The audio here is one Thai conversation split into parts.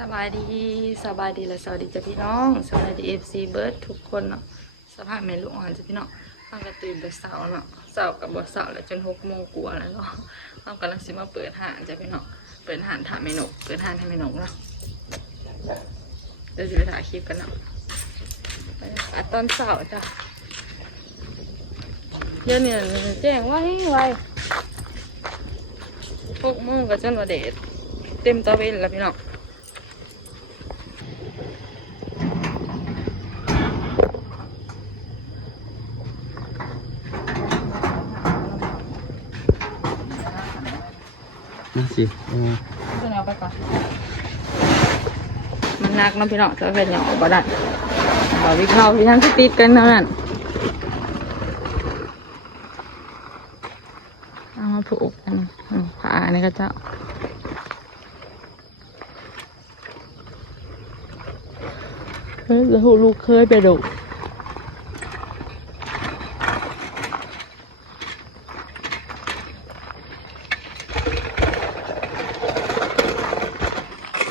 สบายดีสบายดีและสวัสดีจ้ะพี่น้องสวัสดีFCเบิร์ดทุกคนเนาะสภาพแม่ลูกอ่อนจ้ะพี่น้องตั้งแต่ตื่นแต่เช้าเนาะเช้ากับบ่เช้าแล้วจน6 โมงกว่าแล้วเนาะเรากำลังสิมาเปิดห้างจ้ะพี่น้องเปิดห้างถามเมนูเปิดห้างทำเมนูเนาะเดี๋ยวจะไปถ่ายคลิปกันเนาะตอนเช้าจ้ะเดี๋ยวนี้แจ้งไว้6 โมงก็จนว่าเดทเต็มตะเวนแล้วพี่น้องน่าสิจะเอาไปก่อนมันนักน้องพี่น้องจะเป็นอย่างบ่ได้บ่วิเข้าที่ทั้งที่ติดกันเท่านั้นเอามาผูกกันผ้านี่ก็เจ้าแล้วลูกเคยไปดู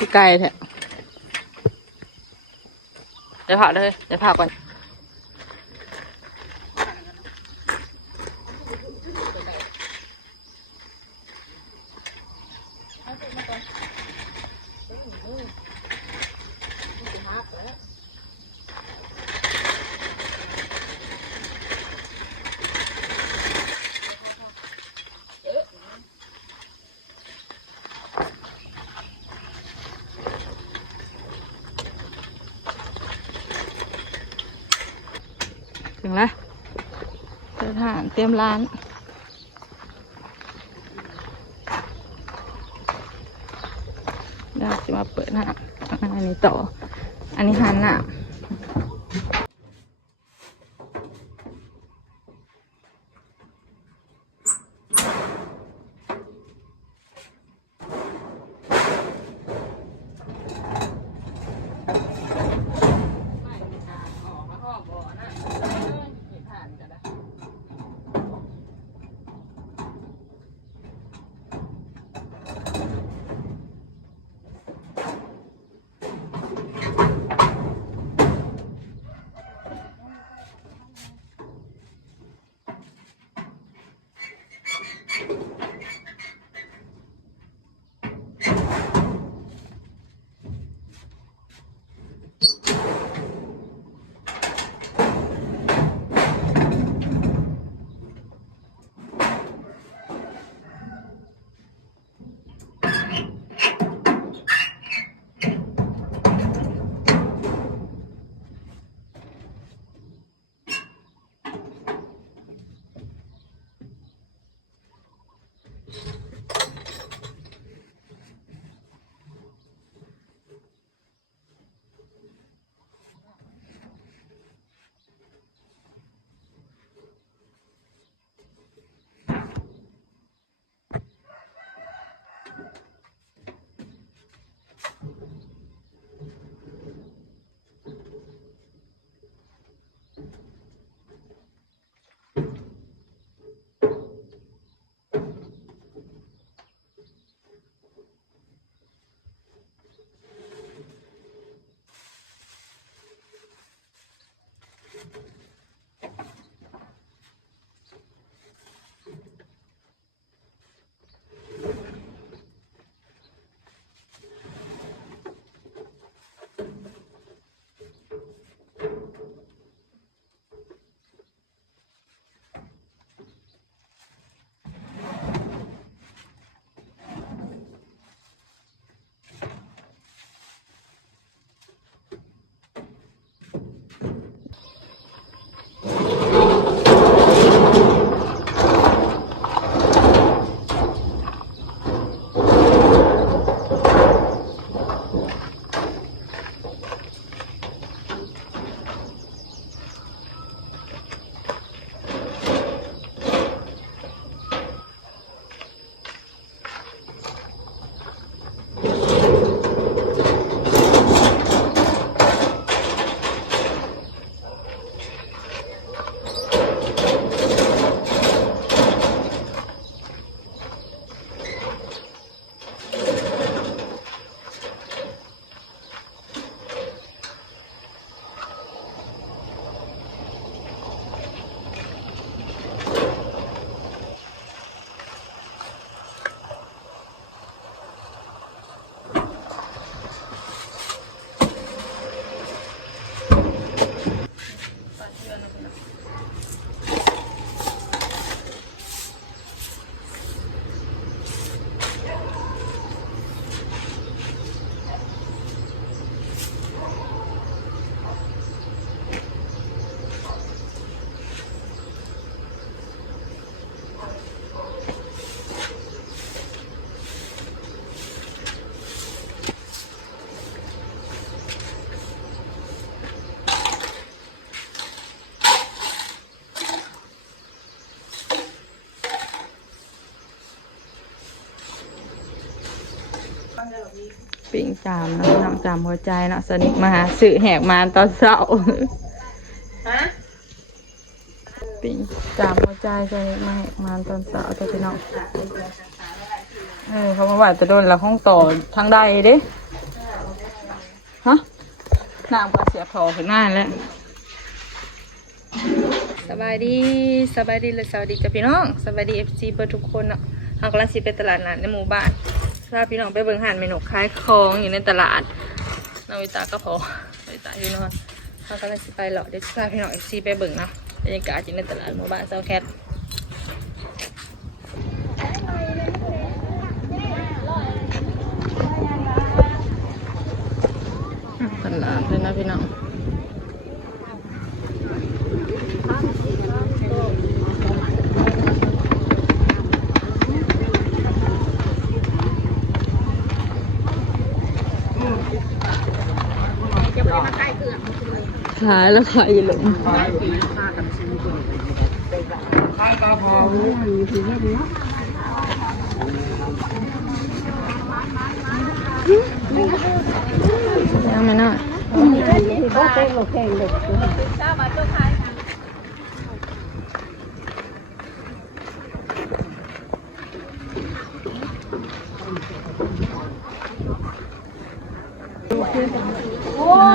ที่ไกลแท้เดี๋ยวผ่าเลยเดี๋ยวผ่าก่อนถึงแล้วเดินทางเตรียมร้านเดี๋ยวจะมาเปิดหน้าอันนี้ต่ออันนี้หันหน้า ปิ่งจามเนาะน้องจามหัวใจเนาะสนิทมาหาสื่อแหกมาตอนเช้าปิ่งจามหัวใจสนิทมาแหกมาตอนเช้าจะพี่น้องเขามาว่าจะโดนละห้องต่อทางใดเด้ฮะน้ำก็เสียพอขึ้นหน้าแล้วสบายดีเลยสวัสดีจ้ะพี่น้องสบายดีFCเปิดทุกคนเนาะเรากำลังสิไปตลาดนัดในหมู่บ้านพาพี่น้องไปเบิ่งหานเมนูขายของอยู่ในตลาดนาวิตาก็พอนาวิตาอยู่นอนเรากำลังสิไปหรอเดี๋ยวพาพี่น้องFCไปเบิ่งเนาะบรรยากาศอยู่ในตลาดหมู่บ้านเซาแคทตลาดเลยนะพี่น้องขายแล้วขายอยู่หลงยังไม่น่า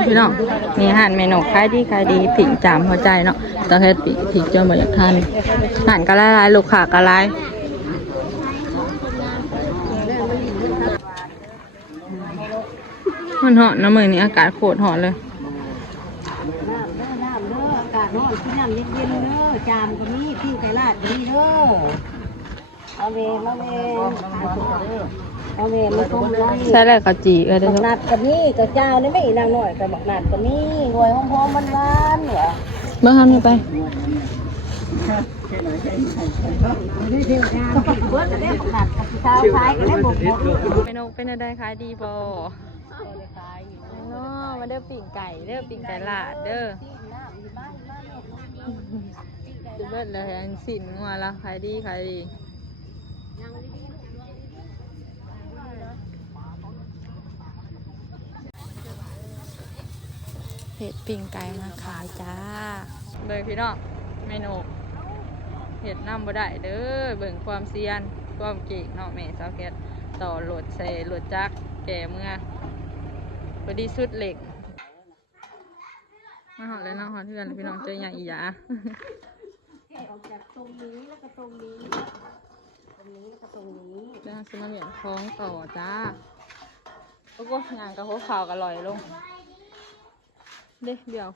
พี่น้องมีอาหารเมนูขายดีผิ่งจามหัวใจเนาะตอนแรกผิ่งเจ้ามาอยากทานอาหารก็หลายลูกค้าก็หลายมันเหาะน้ำมือนี้อากาศโคตรหอนเลยน้ำเด้ออากาศร้อนที่น้ำเย็นๆเด้อจามก็มีปิ้งไก่ลาดก็มีเด้อเอาเวมาต้มไว้ใช่แล้วก็จีเด้อ บักนัดก็มีกับเจ้านี่ไม่นางหน่อยกับบักนัดก็มีรวยหอมๆหวานๆเนี่ย เมื่อทำนี่ไปเบิดก็ได้บักนัดกับเช้าขายก็ได้บกเมนูเป็นอะไรขายดีบ่เนาะมาเด้อปิ่งไก่ลาดเด้อจะเบิดเลยสินงัวละขายดีเห็ดปิ่งไก่มาขายจ้าเบิ่งพี่น้องเมนูเห็ดน้ำบ่ได้เด้อเบิ่งความเซียนความเก่งเนาะแม่สาวแคทต่อโหลดเซโหลดจักแก่เมื่อพอดีสุดเหล็กมาหอดเลยเนาะหอดเพื่อนพี่น้องเจออย่างอีหยาออกจากตรงนี้แล้วก็ตรงนี้จ้าสมาเหมียนคล้องต่อจ้าโอ้โหงานกับหัวข่าวกันลอยลงเด้เดี๋ยว